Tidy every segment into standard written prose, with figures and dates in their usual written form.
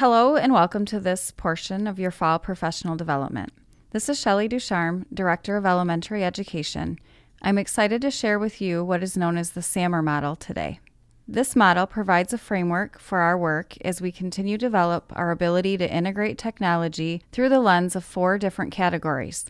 Hello and welcome to this portion of your fall professional development. This is Shelly DuCharme, Director of Elementary Education. I'm excited to share with you what is known as the SAMR Model today. This model provides a framework for our work as we continue to develop our ability to integrate technology through the lens of 4 different categories.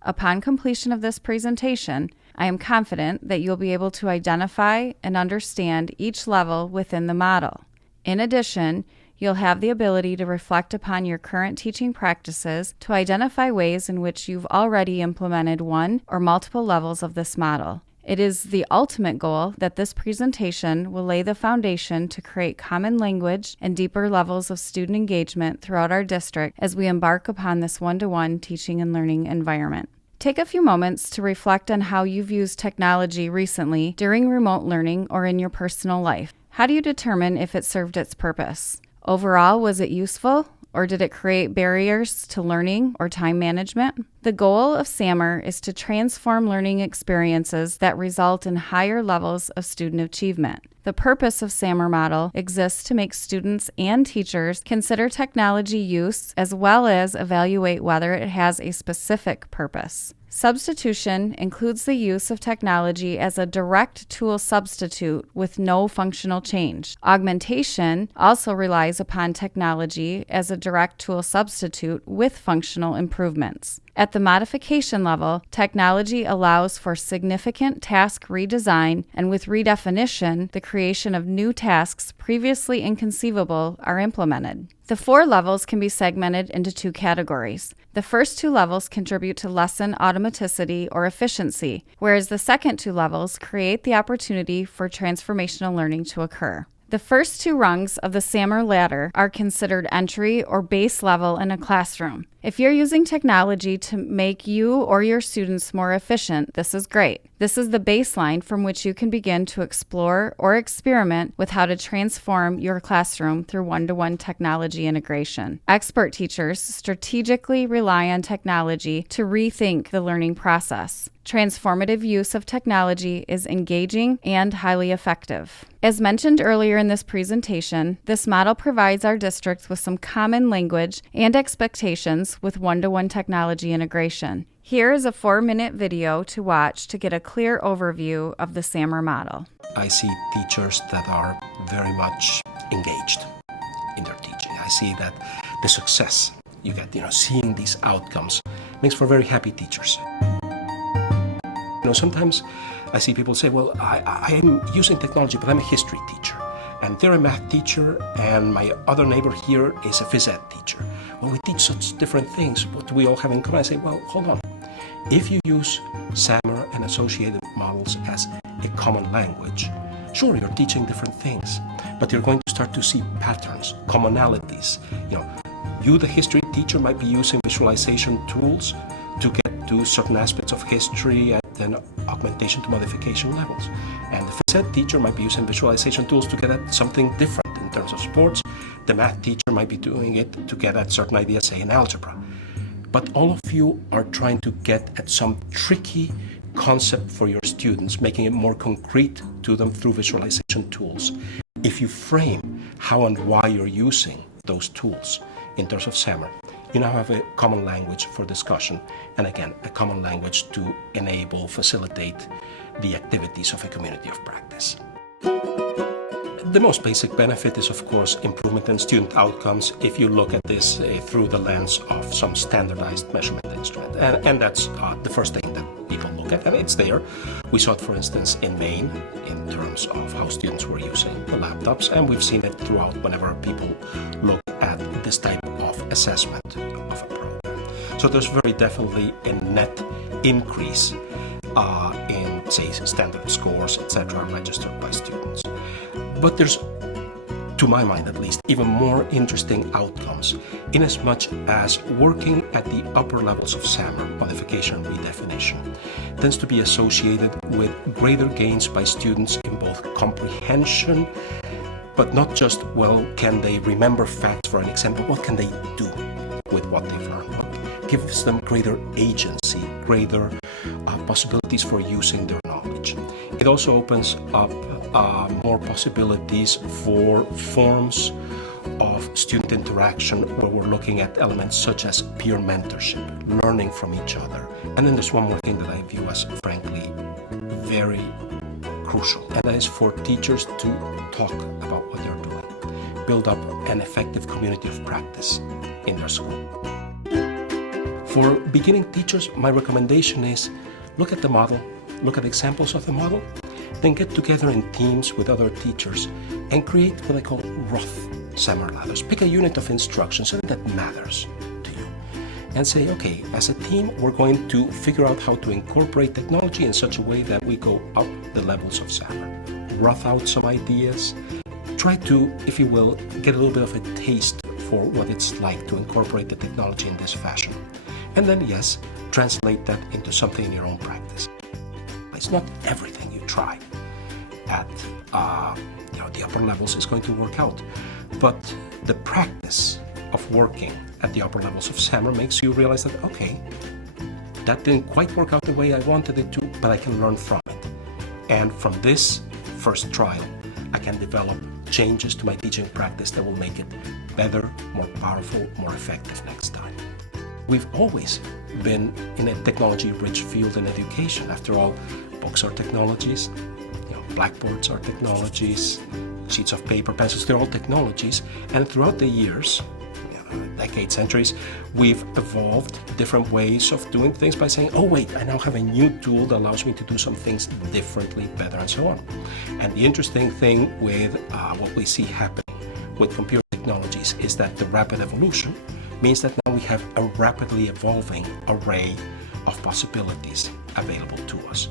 Upon completion of this presentation, I am confident that you'll be able to identify and understand each level within the model. In addition, you'll have the ability to reflect upon your current teaching practices to identify ways in which you've already implemented one or multiple levels of this model. It is the ultimate goal that this presentation will lay the foundation to create common language and deeper levels of student engagement throughout our district as we embark upon this one-to-one teaching and learning environment. Take a few moments to reflect on how you've used technology recently during remote learning or in your personal life. How do you determine if it served its purpose? Overall, was it useful, or did it create barriers to learning or time management? The goal of SAMR is to transform learning experiences that result in higher levels of student achievement. The purpose of SAMR Model exists to make students and teachers consider technology use as well as evaluate whether it has a specific purpose. Substitution includes the use of technology as a direct tool substitute with no functional change. Augmentation also relies upon technology as a direct tool substitute with functional improvements. At the modification level, technology allows for significant task redesign, and with redefinition, the creation of new tasks previously inconceivable are implemented. The 4 levels can be segmented into 2 categories. The first 2 levels contribute to lesson automaticity or efficiency, whereas the second 2 levels create the opportunity for transformational learning to occur. The first 2 rungs of the SAMR ladder are considered entry or base level in a classroom. If you're using technology to make you or your students more efficient, this is great. This is the baseline from which you can begin to explore or experiment with how to transform your classroom through one-to-one technology integration. Expert teachers strategically rely on technology to rethink the learning process. Transformative use of technology is engaging and highly effective. As mentioned earlier in this presentation, this model provides our districts with some common language and expectations with one-to-one technology integration. Here is a 4-minute video to watch to get a clear overview of the SAMR model. I see teachers that are very much engaged in their teaching. I see that the success you get, seeing these outcomes makes for very happy teachers. Sometimes I see people say, well, I am using technology, but I'm a history teacher. And they're a math teacher, and my other neighbor here is a phys ed teacher. Well, we teach such different things. What do we all have in common? I say, well, hold on. If you use SAMR and associated models as a common language, sure, you're teaching different things, but you're going to start to see patterns, commonalities. You, the history teacher, might be using visualization tools to get to certain aspects of history at an augmentation to modification levels. And the phys ed teacher might be using visualization tools to get at something different in terms of sports. The math teacher might be doing it to get at certain ideas, say in algebra. But all of you are trying to get at some tricky concept for your students, making it more concrete to them through visualization tools. If you frame how and why you're using those tools in terms of SAMR, you now have a common language for discussion, and again, a common language to enable, facilitate the activities of a community of practice. The most basic benefit is, of course, improvement in student outcomes if you look at this through the lens of some standardized measurement instrument. And that's the first thing that people look at, and it's there. We saw it, for instance, in Maine in terms of how students were using the laptops, and we've seen it throughout whenever people look at this type of assessment of a program. So there's very definitely a net increase in, say, standard scores, etc., registered by students. But there's, to my mind at least, even more interesting outcomes in as much as working at the upper levels of SAMR, modification and redefinition, tends to be associated with greater gains by students in both comprehension, but not just, well, can they remember facts for an exam, but what can they do with what they've learned? What gives them greater agency, greater possibilities for using their knowledge. It also opens up more possibilities for forms of student interaction where we're looking at elements such as peer mentorship, learning from each other. And then there's one more thing that I view as, frankly, very crucial, and that is for teachers to talk about what they're doing, build up an effective community of practice in their school. For beginning teachers, my recommendation is look at the model, look at examples of the model, then get together in teams with other teachers and create what I call rough SAMR ladders. Pick a unit of instruction, something that matters to you, and say, okay, as a team, we're going to figure out how to incorporate technology in such a way that we go up the levels of SAMR. Rough out some ideas, try to, if you will, get a little bit of a taste for what it's like to incorporate the technology in this fashion. And then, yes, translate that into something in your own practice. It's not everything you try at the upper levels is going to work out, but the practice of working at the upper levels of SAMR makes you realize that, okay, that didn't quite work out the way I wanted it to, but I can learn from it. And from this first trial, I can develop changes to my teaching practice that will make it better, more powerful, more effective next time. We've always been in a technology-rich field in education. After all, books are technologies, blackboards are technologies, sheets of paper, pencils, they're all technologies. And throughout the years, decades, centuries, we've evolved different ways of doing things by saying, oh wait, I now have a new tool that allows me to do some things differently, better, and so on. And the interesting thing with what we see happening with computer technologies is that the rapid evolution means that now we have a rapidly evolving array of possibilities available to us.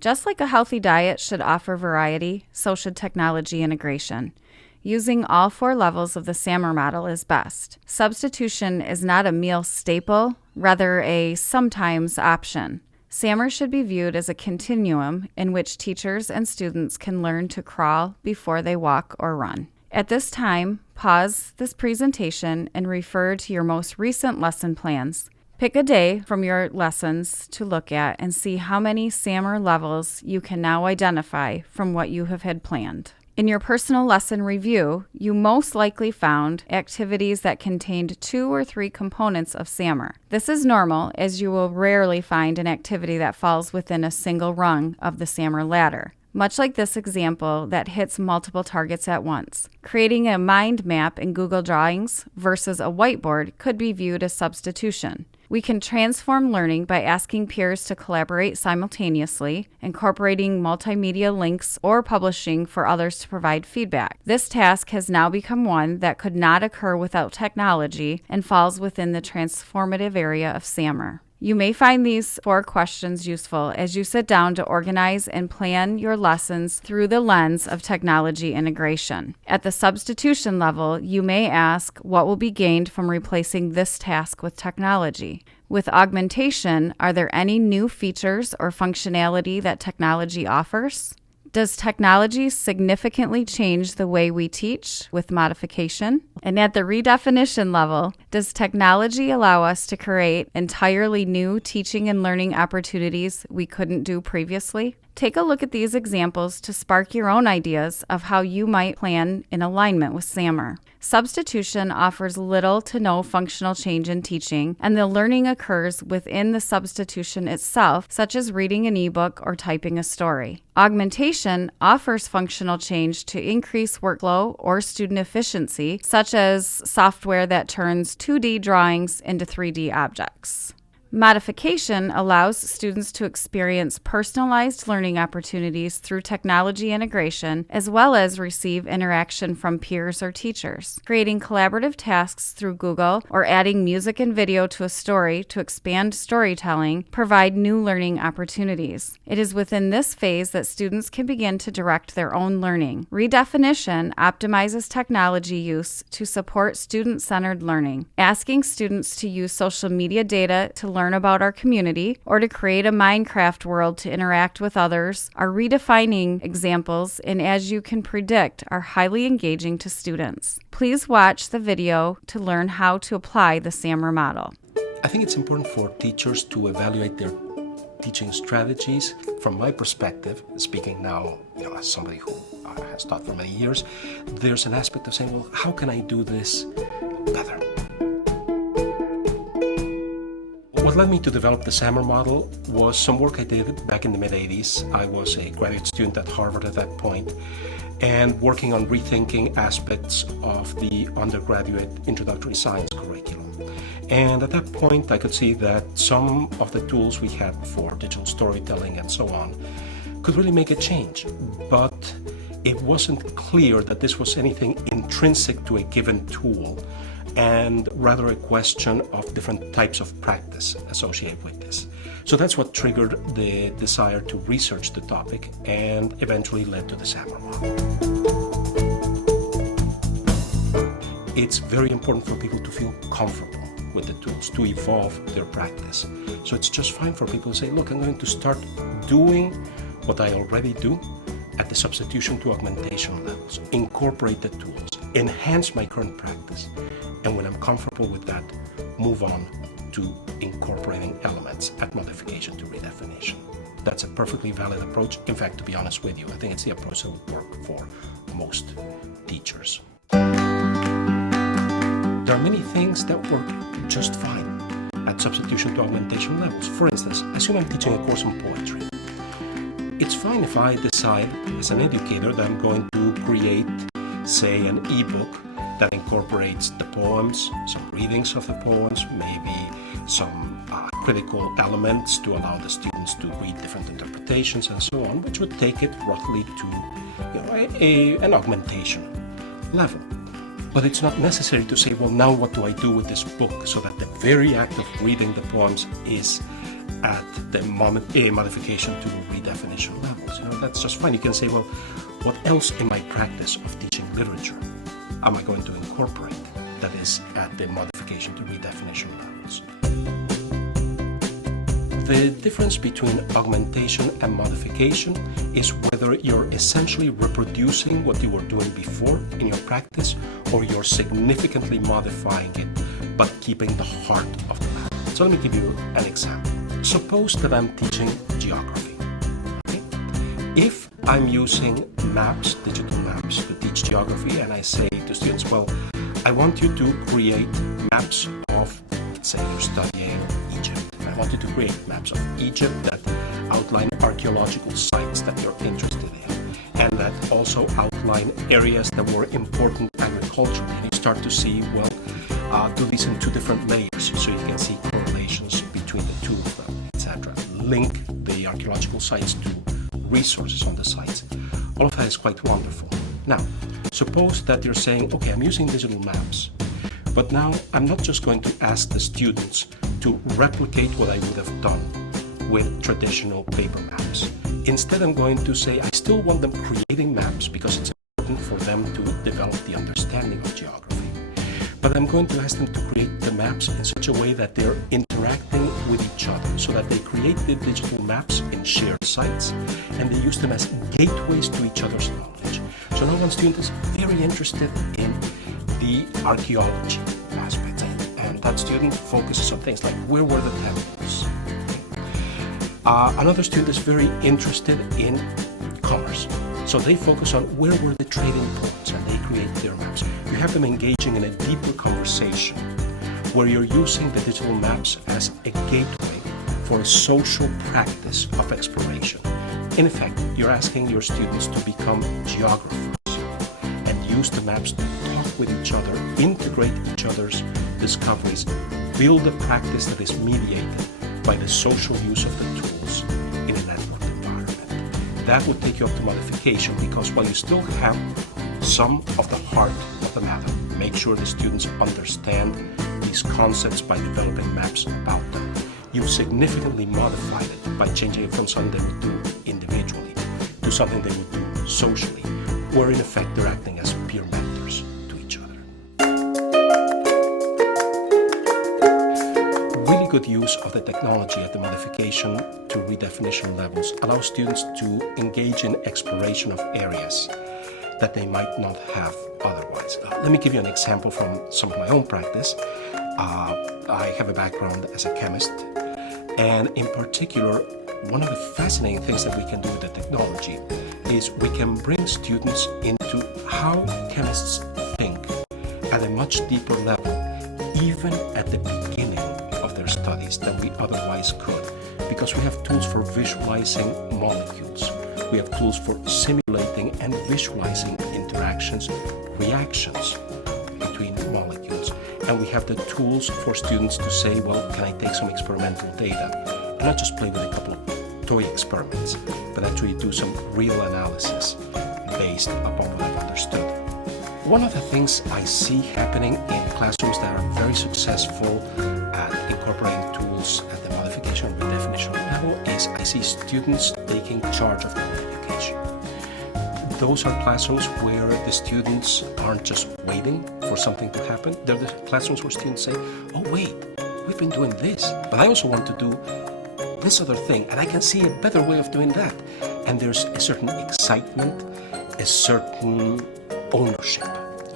Just like a healthy diet should offer variety, so should technology integration. Using all 4 levels of the SAMR model is best. Substitution is not a meal staple, rather a sometimes option. SAMR should be viewed as a continuum in which teachers and students can learn to crawl before they walk or run. At this time, pause this presentation and refer to your most recent lesson plans. Pick a day from your lessons to look at and see how many SAMR levels you can now identify from what you have had planned. In your personal lesson review, you most likely found activities that contained 2 or 3 components of SAMR. This is normal, as you will rarely find an activity that falls within a single rung of the SAMR ladder. Much like this example that hits multiple targets at once. Creating a mind map in Google Drawings versus a whiteboard could be viewed as substitution. We can transform learning by asking peers to collaborate simultaneously, incorporating multimedia links, or publishing for others to provide feedback. This task has now become one that could not occur without technology and falls within the transformative area of SAMR. You may find these 4 questions useful as you sit down to organize and plan your lessons through the lens of technology integration. At the substitution level, you may ask what will be gained from replacing this task with technology. With augmentation, are there any new features or functionality that technology offers? Does technology significantly change the way we teach with modification? And at the redefinition level, does technology allow us to create entirely new teaching and learning opportunities we couldn't do previously? Take a look at these examples to spark your own ideas of how you might plan in alignment with SAMR. Substitution offers little to no functional change in teaching, and the learning occurs within the substitution itself, such as reading an ebook or typing a story. Augmentation offers functional change to increase workflow or student efficiency, such as software that turns 2D drawings into 3D objects. Modification allows students to experience personalized learning opportunities through technology integration, as well as receive interaction from peers or teachers. Creating collaborative tasks through Google or adding music and video to a story to expand storytelling provide new learning opportunities. It is within this phase that students can begin to direct their own learning. Redefinition optimizes technology use to support student-centered learning. Asking students to use social media data to learn about our community or to create a Minecraft world to interact with others are redefining examples, and as you can predict, are highly engaging to students. Please watch the video to learn how to apply the SAMR model. I think it's important for teachers to evaluate their teaching strategies. From my perspective, speaking now as somebody who has taught for many years, there's an aspect of saying, well, how can I do this better? What led me to develop the SAMR model was some work I did back in the mid-80s. I was a graduate student at Harvard at that point, and working on rethinking aspects of the undergraduate introductory science curriculum. And at that point, I could see that some of the tools we had for digital storytelling and so on could really make a change. But it wasn't clear that this was anything intrinsic to a given tool, and rather a question of different types of practice associated with this. So that's what triggered the desire to research the topic and eventually led to the SAMR model. It's very important for people to feel comfortable with the tools, to evolve their practice. So it's just fine for people to say, look, I'm going to start doing what I already do at the substitution to augmentation levels, incorporate the tools, enhance my current practice, and when I'm comfortable with that, move on to incorporating elements at modification to redefinition. That's a perfectly valid approach. In fact, to be honest with you, I think it's the approach that would work for most teachers. There are many things that work just fine at substitution to augmentation levels. For instance, assume I'm teaching a course on poetry. It's fine if I decide as an educator that I'm going to create, say, an ebook that incorporates the poems, some readings of the poems, maybe some critical elements to allow the students to read different interpretations and so on, which would take it roughly to an augmentation level. But it's not necessary to say, well, now what do I do with this book, so that the very act of reading the poems is at the modification to redefinition levels. That's just fine. You can say, well, what else in my practice of teaching literature am I going to incorporate that is at the modification to redefinition levels? The difference between augmentation and modification is whether you're essentially reproducing what you were doing before in your practice, or you're significantly modifying it but keeping the heart of the matter. So let me give you an example. Suppose that I'm teaching geography. Okay? If I'm using maps, digital maps, to teach geography, and I say to students, well, I want you to create maps of, let's say you're studying Egypt. I want you to create maps of Egypt that outline archaeological sites that you're interested in, and that also outline areas that were important agriculturally. And you start to see, well, do these in two different layers, so you can see correlations between the two of them, etc. Link the archaeological sites to resources on the sites. All of that is quite wonderful. Now, suppose that you're saying, okay, I'm using digital maps, but now I'm not just going to ask the students to replicate what I would have done with traditional paper maps. Instead, I'm going to say I still want them creating maps because it's important for them to develop the understanding of geography. But I'm going to ask them to create the maps in such a way that they're interacting with each other, so that they create the digital maps in shared sites and they use them as gateways to each other's knowledge. So now one student is very interested in the archaeology aspects, and that student focuses on things like, where were the temples? Another student is very interested in commerce, so they focus on where were the trading ports, and they create their maps. You have them engaging in a deeper conversation where you're using the digital maps as a gateway for a social practice of exploration. In effect, you're asking your students to become geographers and use the maps to talk with each other, integrate each other's discoveries, build a practice that is mediated by the social use of the tools in a networked environment. That would take you up to modification, because while you still have some of the heart of the matter, make sure the students understand these concepts by developing maps about them. You've significantly modified it by changing it from something they would do individually to something they would do socially, where in effect they're acting as peer mentors to each other. Really good use of the technology at the modification to redefinition levels allows students to engage in exploration of areas that they might not have otherwise. Let me give you an example from some of my own practice. I have a background as a chemist, and in particular, one of the fascinating things that we can do with the technology is we can bring students into how chemists think at a much deeper level, even at the beginning of their studies than we otherwise could, because we have tools for visualizing molecules. We have tools for simulating and visualizing interactions, reactions between molecules. And we have the tools for students to say, well, can I take some experimental data and not just play with a couple of toy experiments, but actually do some real analysis based upon what I've understood. One of the things I see happening in classrooms that are very successful at incorporating tools at the modification or redefinition level is I see students taking charge of their own education. Those are classrooms where the students aren't just waiting for something to happen. They're the classrooms where students say, oh wait, we've been doing this, but I also want to do this other thing, and I can see a better way of doing that. And there's a certain excitement, a certain ownership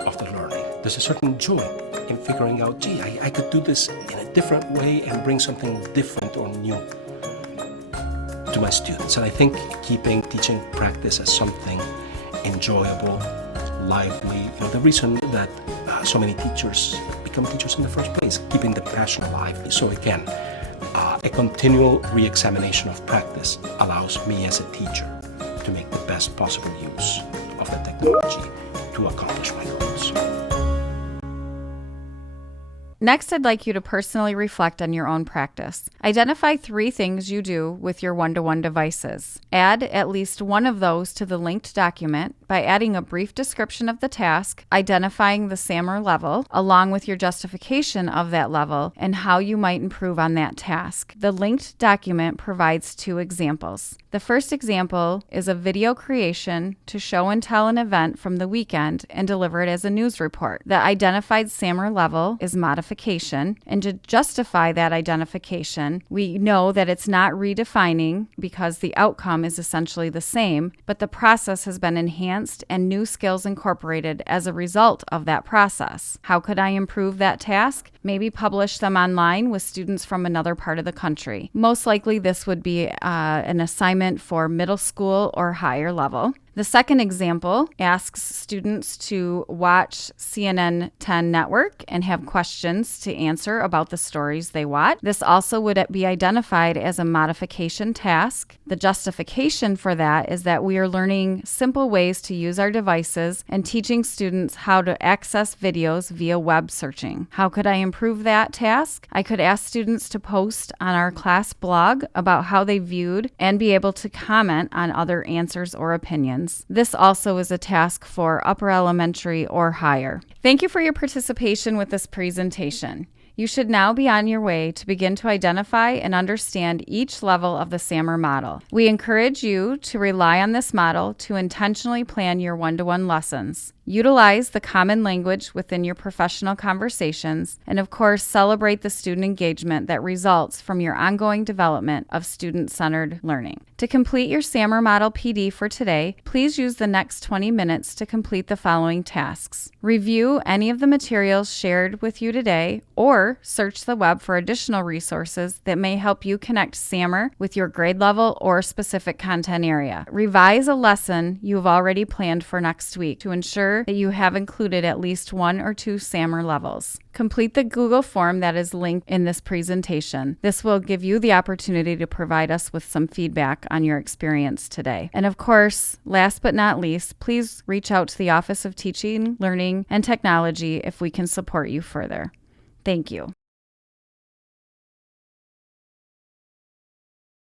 of the learning. There's a certain joy in figuring out, gee, I could do this in a different way and bring something different or new to my students. And I think keeping teaching practice as something enjoyable, lively, the reason that so many teachers become teachers in the first place, keeping the passion alive. So again, a continual re-examination of practice allows me as a teacher to make the best possible use of the technology to accomplish my goals. Next, I'd like you to personally reflect on your own practice. Identify 3 things you do with your one-to-one devices. Add at least one of those to the linked document by adding a brief description of the task, identifying the SAMR level, along with your justification of that level and how you might improve on that task. The linked document provides 2 examples. The first example is a video creation to show and tell an event from the weekend and deliver it as a news report. The identified SAMR level is modification, and to justify that identification, we know that it's not redefining because the outcome is essentially the same, but the process has been enhanced and new skills incorporated as a result of that process. How could I improve that task? Maybe publish them online with students from another part of the country. Most likely this would be an assignment for middle school or higher level. The second example asks students to watch CNN 10 Network and have questions to answer about the stories they watch. This also would be identified as a modification task. The justification for that is that we are learning simple ways to use our devices and teaching students how to access videos via web searching. How could I improve that task? I could ask students to post on our class blog about how they viewed and be able to comment on other answers or opinions. This also is a task for upper elementary or higher. Thank you for your participation with this presentation. You should now be on your way to begin to identify and understand each level of the SAMR model. We encourage you to rely on this model to intentionally plan your one-to-one lessons. Utilize the common language within your professional conversations, and of course, celebrate the student engagement that results from your ongoing development of student-centered learning. To complete your SAMR Model PD for today, please use the next 20 minutes to complete the following tasks. Review any of the materials shared with you today, or search the web for additional resources that may help you connect SAMR with your grade level or specific content area. Revise a lesson you've already planned for next week to ensure that you have included at least 1 or 2 SAMR levels. Complete the Google form that is linked in this presentation. This will give you the opportunity to provide us with some feedback on your experience today. And of course, last but not least, please reach out to the Office of Teaching, Learning, and Technology if we can support you further. Thank you.